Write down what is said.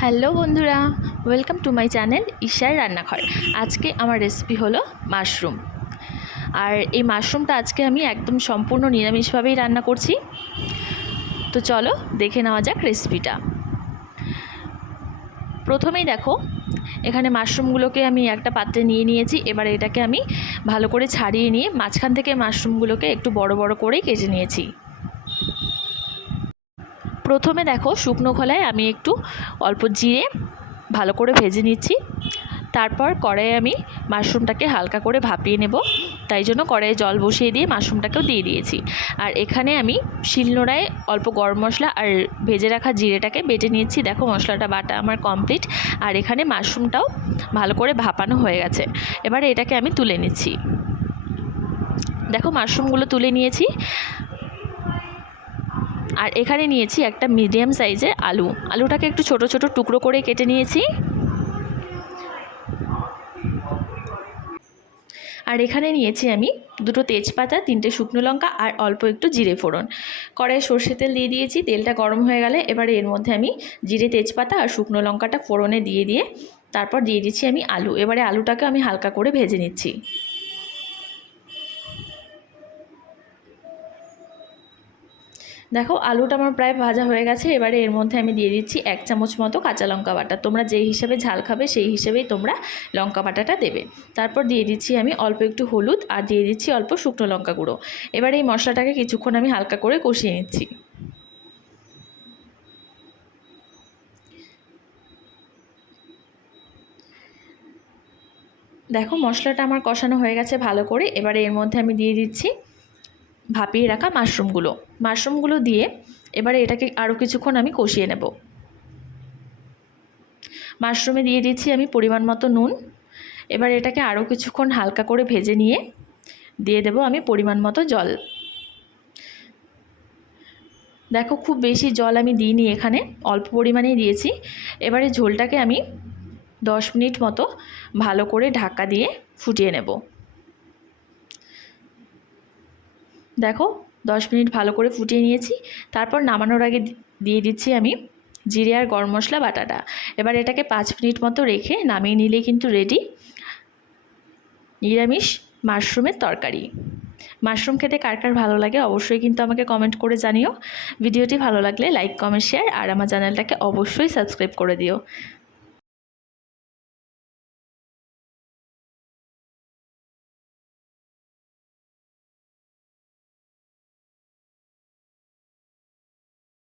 Hello বন্ধুরা, welcome to my channel ঈশার রান্নাঘর। আজকে আমার রেসিপি হলো মাশরুম। আর এই মাশরুমটা আজকে আমি একদম সম্পূর্ণ নিরামিষভাবেই রান্না করছি। তো চলো দেখে নেওয়া যাক রেসিপিটা। প্রথমেই দেখো, এখানে মাশরুমগুলোকে আমি একটা পাত্রে নিয়ে নিয়েছি। এবার এটাকে আমি ভালো করে ছাড়িয়ে নিয়ে মাঝখান থেকে মাশরুমগুলোকে একটু বড় বড় করেই কেটে নিয়েছি। প্রথমে দেখো, শুকনো খোলায় আমি একটু অল্প জিরে ভালো করে ভেজে নিচ্ছি। তারপর কড়াইয়ে আমি মাশরুমটাকে হালকা করে ভাপিয়ে নেব, তাই জন্য কড়াইয়ে জল বসিয়ে দিয়ে মাশরুমটাকেও দিয়ে দিয়েছি। আর এখানে আমি শিলনোড়ায় অল্প গরম মশলা আর ভেজে রাখা জিরেটাকে বেটে নিয়েছি। দেখো, মশলাটা বাটা আমার কমপ্লিট। আর এখানে মাশরুমটাও ভালো করে ভাপানো হয়ে গেছে। এবারে এটাকে আমি তুলে নিচ্ছি। দেখো, মাশরুমগুলো তুলে নিয়েছি। আর এখানে নিয়েছি একটা মিডিয়াম সাইজের আলুটাকে একটু ছোট ছোট টুকরো করে কেটে নিয়েছি। আর এখানে নিয়েছি আমি দুটো তেজপাতা, 3টে শুকনো লঙ্কা আর অল্প একটু জিরে ফোড়ন। কড়াইয়ে সর্ষে তেল দিয়ে দিয়েছি। তেলটা গরম হয়ে গেলে এবারে এর মধ্যে আমি জিরে, তেজপাতা আর শুকনো লঙ্কাটা ফোড়নে দিয়ে তারপর দিয়ে দিচ্ছি আমি আলু। এবারে আলুটাকে আমি হালকা করে ভেজে নিচ্ছি। দেখো, আলুটা আমার প্রায় ভাজা হয়ে গেছে। এবারে এর মধ্যে আমি দিয়ে দিচ্ছি 1 চামচ মতো কাঁচা লঙ্কা বাটা। তোমরা যেই হিসেবে ঝাল খাবে সেই হিসেবেই তোমরা লঙ্কা বাটাটা দেবে। তারপর দিয়ে দিচ্ছি আমি অল্প একটু হলুদ আর দিয়ে দিচ্ছি অল্প শুকনো লঙ্কা গুঁড়ো। এবারে এই মশলাটাকে কিছুক্ষণ আমি হালকা করে কষিয়ে নিচ্ছি। দেখো, মশলাটা আমার কষানো হয়ে গেছে ভালো করে। এবারে এর মধ্যে আমি দিয়ে দিচ্ছি ভাপিয়ে রাখা মাশরুমগুলো দিয়ে এবারে এটাকে আরও কিছুক্ষণ আমি কষিয়ে নেব। মাশরুমে দিয়ে দিচ্ছি আমি পরিমাণ মতো নুন। এবার এটাকে আরও কিছুক্ষণ হালকা করে ভেজে নিয়ে দিয়ে দেব আমি পরিমাণ মতো জল। দেখো, খুব বেশি জল আমি দিইনি, এখানে অল্প পরিমাণেই দিয়েছি। এবারে ঝোলটাকে আমি 10 মিনিট মতো ভালো করে ঢাকা দিয়ে ফুটিয়ে নেব। দেখো, 10 মিনিট ভালো করে ফুটিয়ে নিয়েছি। তারপর নামানোর আগে দিয়ে দিচ্ছি আমি জিরে আর গরম মশলা বাটাটা। এবার এটাকে 5 মিনিট মতো রেখে নামিয়ে নিলেই কিন্তু রেডি নিরামিষ মাশরুমের তরকারি। মাশরুম খেতে কার কার ভালো লাগে অবশ্যই কিন্তু আমাকে কমেন্ট করে জানিও। ভিডিওটি ভালো লাগলে লাইক, কমেন্ট, শেয়ার আর আমার চ্যানেলটাকে অবশ্যই সাবস্ক্রাইব করে দিও।